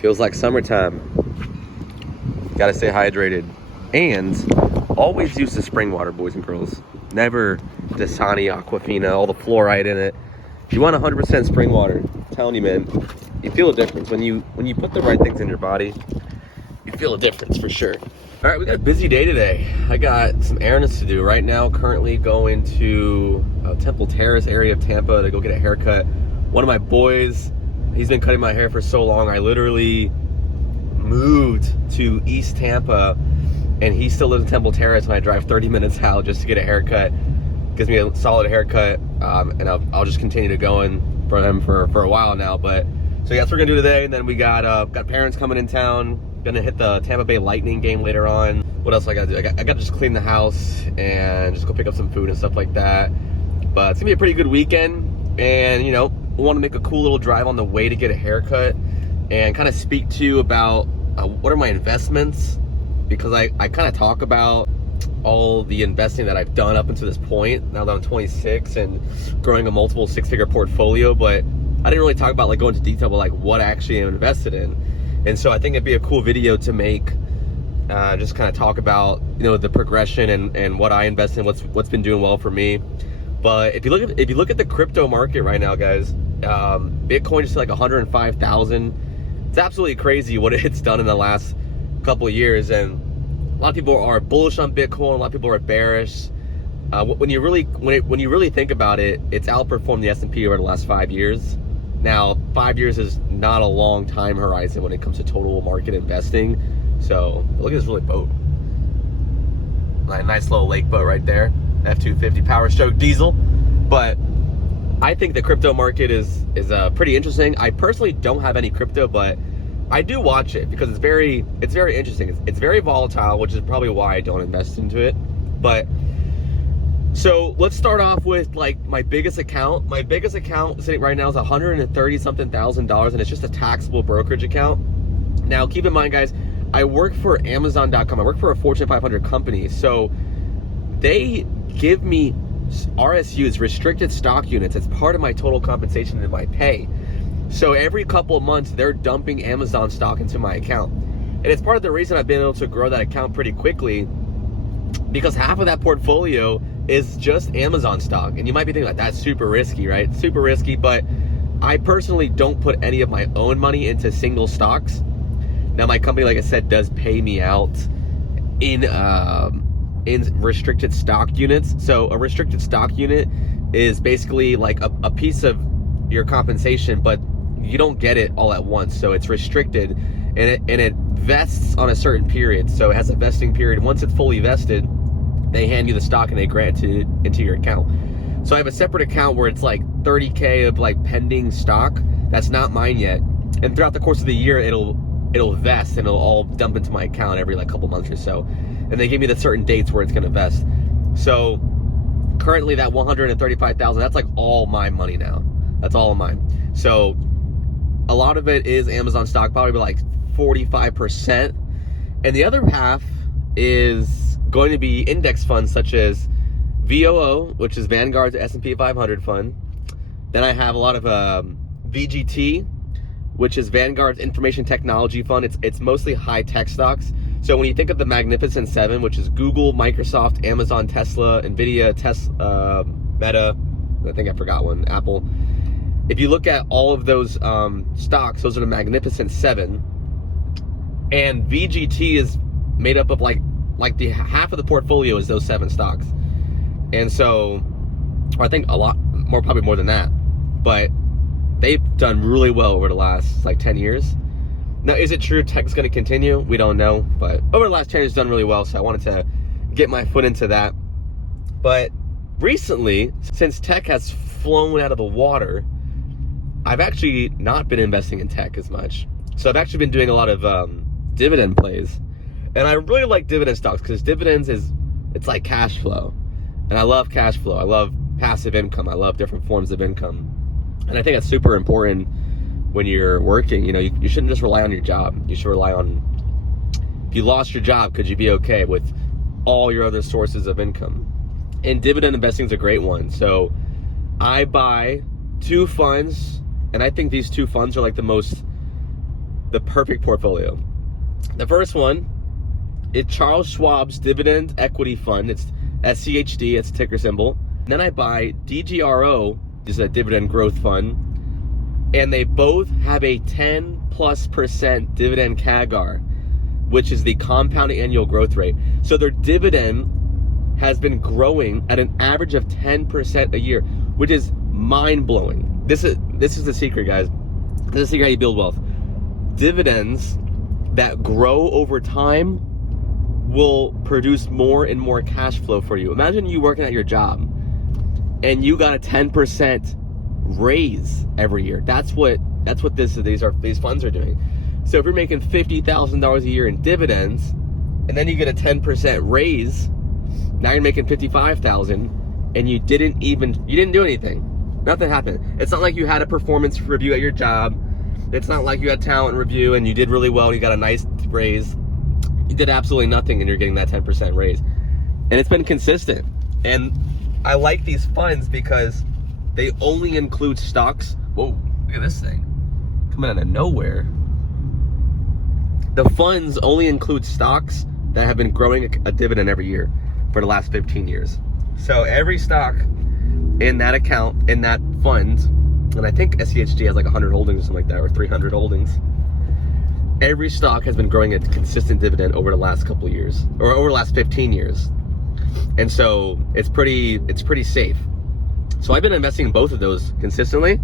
Feels like summertime. Gotta stay hydrated. And always use the spring water, boys and girls. Never Dasani, Aquafina, all the fluoride in it. If you want 100% spring water, I'm telling you, man, you feel a difference. When you put the right things in your body, you feel a difference for sure. All right, we got a busy day today. I got some errands to do. Right now, currently going to Temple Terrace area of Tampa to go get a haircut. One of my boys, he's been cutting my hair for so long. I literally moved to East Tampa, and he still lives in Temple Terrace, and I drive 30 minutes out just to get a haircut. Gives me a solid haircut, and I'll just continue to go in for him for a while now. But so yeah, that's what we're gonna do today. And then we got parents coming in town. Gonna hit the Tampa Bay Lightning game later on. What else I gotta do? I gotta just clean the house and just go pick up some food and stuff like that. But it's gonna be a pretty good weekend, and you know, we want to make a cool little drive on the way to get a haircut and kind of speak to you about what are my investments, because I kind of talk about all the investing that I've done up until this point, now that I'm 26 and growing a multiple six-figure portfolio, but I didn't really talk about go into detail about what I actually am invested in. And so I think it'd be a cool video to make, just kind of talk about, you know, the progression and what I invest in, what's been doing well for me. But if you look at the crypto market right now, guys, Bitcoin is like 105,000. It's absolutely crazy what it's done in the last couple of years, and a lot of people are bullish on Bitcoin. A lot of people are bearish. When you really think about it, it's outperformed the S&P over the last 5 years. Now, 5 years is not a long time horizon when it comes to total market investing. So look at this really boat. Nice little lake boat right there. F150 Power Stroke diesel. But I think the crypto market is pretty interesting. I personally don't have any crypto, but I do watch it because it's very interesting. It's very volatile, which is probably why I don't invest into it. But so let's start off with my biggest account. My biggest account sitting right now is $130-something thousand, and it's just a taxable brokerage account. Now, keep in mind, guys, I work for Amazon.com. I work for a Fortune 500 company, so they give me RSUs, restricted stock units, as part of my total compensation and my pay. So every couple of months, they're dumping Amazon stock into my account. And it's part of the reason I've been able to grow that account pretty quickly, because half of that portfolio is just Amazon stock. And you might be thinking that's super risky, right? Super risky, but I personally don't put any of my own money into single stocks. Now, my company, like I said, does pay me out in restricted stock units. So a restricted stock unit is basically like a piece of your compensation, but you don't get it all at once. So it's restricted, and it vests on a certain period. So it has a vesting period. Once it's fully vested, they hand you the stock and they grant it into your account. So I have a separate account where it's like 30K of pending stock. That's not mine yet. And throughout the course of the year, it'll vest and it'll all dump into my account every couple months or so. And they give me the certain dates where it's gonna vest. So currently that 135,000, that's all my money now. That's all of mine. So a lot of it is Amazon stock, probably 45%. And the other half is going to be index funds such as VOO, which is Vanguard's S&P 500 fund. Then I have a lot of VGT, which is Vanguard's Information Technology Fund. It's mostly high-tech stocks. So when you think of the Magnificent Seven, which is Google, Microsoft, Amazon, Tesla, Nvidia, Meta, I think I forgot one, Apple. If you look at all of those stocks, those are the Magnificent Seven. And VGT is made up of the half of the portfolio is those 7 stocks. And so, or I think a lot more, probably more than that. But they've done really well over the last 10 years. Now, is it true tech's going to continue? We don't know. But over the last 10 years, it's done really well. So I wanted to get my foot into that. But recently, since tech has flown out of the water, I've actually not been investing in tech as much. So I've actually been doing a lot of dividend plays. And I really like dividend stocks because dividends it's like cash flow. And I love cash flow. I love passive income. I love different forms of income. And I think that's super important when you're working. You know, you shouldn't just rely on your job. You should rely on, if you lost your job, could you be okay with all your other sources of income? And dividend investing is a great one. So I buy 2 funds, and I think these 2 funds are the most the perfect portfolio. The first one, it's Charles Schwab's Dividend Equity Fund. It's SCHD, it's ticker symbol. And then I buy DGRO, which is a dividend growth fund, and they both have a 10+% dividend CAGR, which is the compounding annual growth rate. So their dividend has been growing at an average of 10% a year, which is mind-blowing. This is the secret, guys. This is the secret how you build wealth. Dividends that grow over time will produce more and more cash flow for you. Imagine you working at your job and you got a 10% raise every year. That's what these funds are doing. So if you're making $50,000 a year in dividends and then you get a 10% raise, now you're making $55,000 and you didn't do anything. Nothing happened. It's not like you had a performance review at your job. It's not like you had talent review and you did really well and you got a nice raise. You did absolutely nothing and you're getting that 10% raise. And it's been consistent. And I like these funds because they only include stocks. Whoa, look at this thing. Coming out of nowhere. The funds only include stocks that have been growing a dividend every year for the last 15 years. So every stock in that account, in that fund, and I think SCHD has like 100 holdings or something like that, or 300 holdings. Every stock has been growing a consistent dividend over the last couple of years, or over the last 15 years. And so it's pretty safe. So I've been investing in both of those consistently.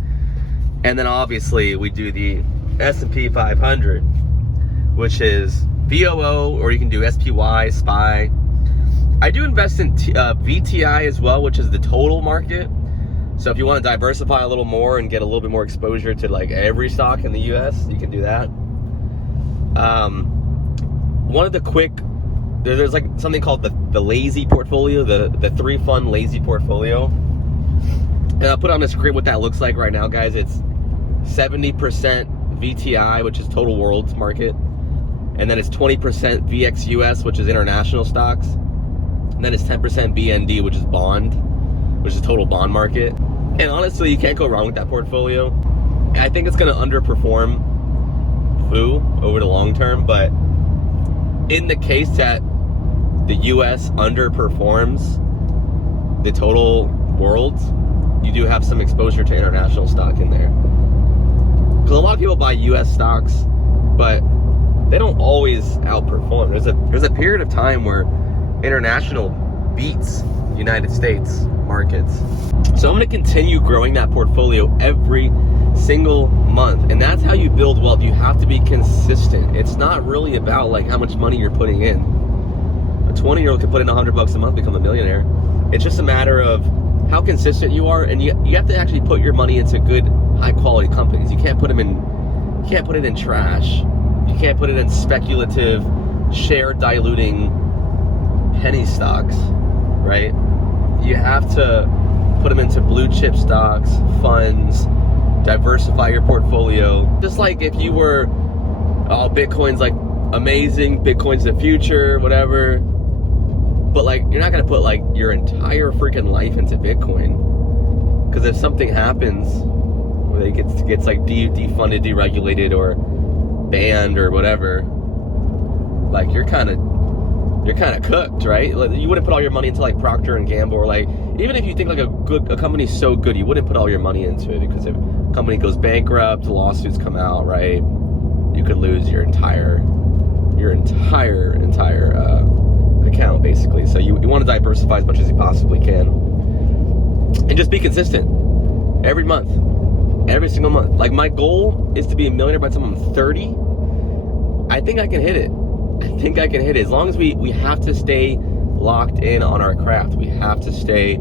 And then obviously we do the S&P 500, which is VOO, or you can do SPY, SPY. I do invest in VTI as well, which is the total market. So if you want to diversify a little more and get a little bit more exposure to like every stock in the US, you can do that. One of the there's like something called the lazy portfolio, the 3-fund lazy portfolio. And I'll put on the screen what that looks like right now, guys. It's 70% VTI, which is total world market. And then it's 20% VXUS, which is international stocks. And then it's 10% BND, which is bond, which is total bond market. And honestly, you can't go wrong with that portfolio. And I think it's going to underperform VOO over the long term, but in the case that the US underperforms the total world, you do have some exposure to international stock in there. Because a lot of people buy US stocks, but they don't always outperform. There's a period of time where international beats United States markets. So I'm going to continue growing that portfolio every single month, and that's how you build wealth. You have to be consistent. It's not really about like how much money you're putting in. A 20-year-old can put in $100 a month, become a millionaire. It's just a matter of how consistent you are, and you have to actually put your money into good, high-quality companies. You can't put it in trash. You can't put it in speculative, share diluting penny stocks, right? You have to put them into blue chip stocks, funds, diversify your portfolio. Just like if you were, oh, Bitcoin's like amazing, Bitcoin's the future, whatever. But like, you're not gonna put like your entire freaking life into Bitcoin, because if something happens, where it gets like defunded, deregulated, or banned or whatever, like you're kind of cooked, right? Like, you wouldn't put all your money into like Procter and Gamble, or like, even if you think like a company's so good, you wouldn't put all your money into it, because if a company goes bankrupt, lawsuits come out, right? You could lose your entire account, basically. So you want to diversify as much as you possibly can, and just be consistent every month, every single month. Like, my goal is to be a millionaire by the time I'm 30. I think I can hit it. As long as we have to stay locked in on our craft. We have to stay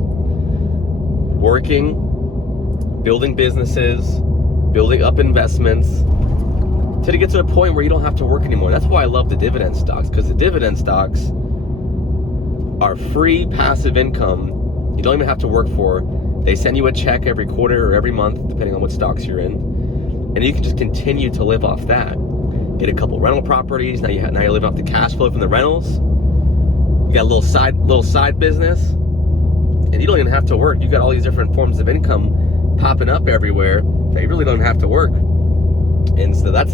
working, building businesses, building up investments, to get to a point where you don't have to work anymore. That's why I love the dividend stocks, because the dividend stocks are free passive income. You don't even have to work for. They send you a check every quarter or every month, depending on what stocks you're in, and you can just continue to live off that. Get a couple rental properties. Now you're living off the cash flow from the rentals. You got a little side business, and you don't even have to work. You got all these different forms of income popping up everywhere that you really don't have to work. And so that's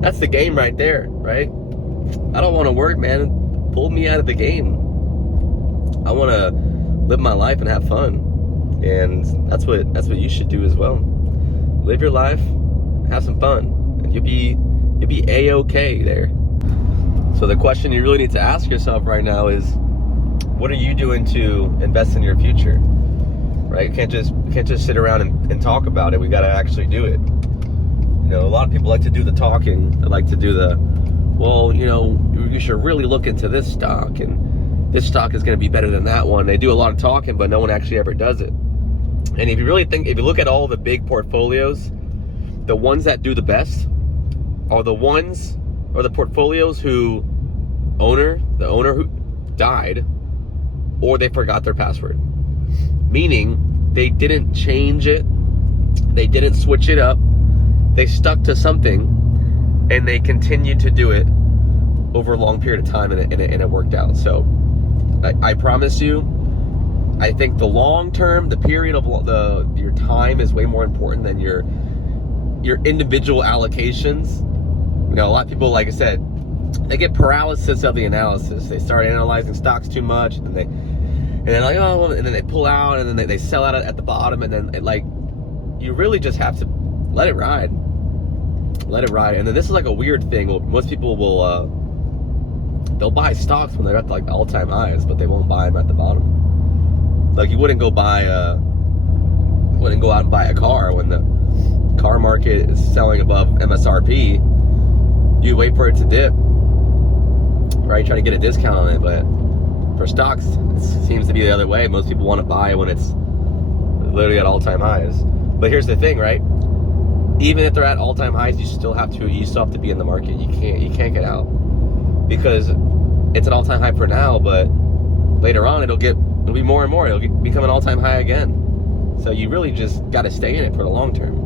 That's the game right there, right? I don't want to work, man. Pull me out of the game. I want to live my life and have fun. And that's what you should do as well. Live your life, have some fun, and you'll be A-okay there. So the question you really need to ask yourself right now is, what are you doing to invest in your future? Right? You can't just sit around and talk about it. We got to actually do it. You know, a lot of people like to do the talking. They like to do the, well, you know, you should really look into this stock, and this stock is going to be better than that one. They do a lot of talking, but no one actually ever does it. And if you look at all the big portfolios, the ones that do the best are the portfolios the owner who died, or they forgot their password. Meaning, they didn't change it, they didn't switch it up, they stuck to something, and they continued to do it over a long period of time, and it worked out. So, I promise you, I think the long term, the period of your time is way more important than your individual allocations. You know, a lot of people, like I said, they get paralysis of the analysis. They start analyzing stocks too much, and then they pull out, and then they sell out at the bottom, and then you really just have to let it ride. Let it ride. And then this is like a weird thing. Well, most people will they'll buy stocks when they're at like all-time highs, but they won't buy them at the bottom. Like, you wouldn't go out and buy a car when the car market is selling above MSRP. You wait for it to dip, right? Try to get a discount on it. But for stocks, it seems to be the other way. Most people want to buy when it's literally at all-time highs. But here's the thing, right? Even if they're at all-time highs, you still have to be in the market. You can't get out, because it's an all-time high for now, but later on it'll be more and more. It'll become an all-time high again. So you really just got to stay in it for the long term.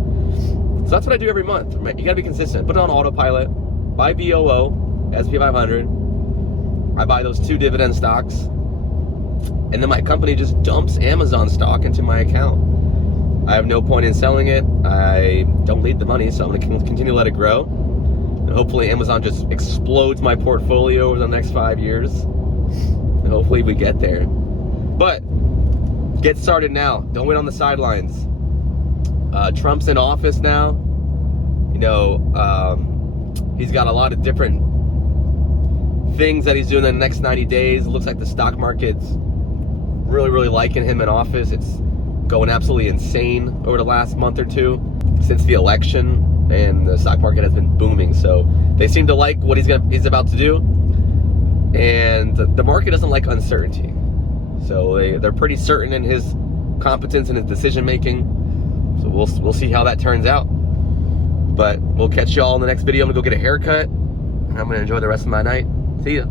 So that's what I do every month. Right? You got to be consistent. Put it on autopilot. Buy VOO, S&P 500. I buy those 2 dividend stocks, and then my company just dumps Amazon stock into my account. I have no point in selling it. I don't need the money, so I'm going to continue to let it grow. And hopefully Amazon just explodes my portfolio over the next 5 years. And hopefully we get there. But get started now. Don't wait on the sidelines. Trump's in office now. You know, he's got a lot of different things that he's doing in the next 90 days. It looks like the stock market's really, really liking him in office. It's going absolutely insane over the last month or two since the election, and the stock market has been booming. So they seem to like what he's about to do, and the market doesn't like uncertainty. So they're pretty certain in his competence and his decision making. So we'll see how that turns out. But we'll catch y'all in the next video. I'm gonna go get a haircut, and I'm gonna enjoy the rest of my night. See ya.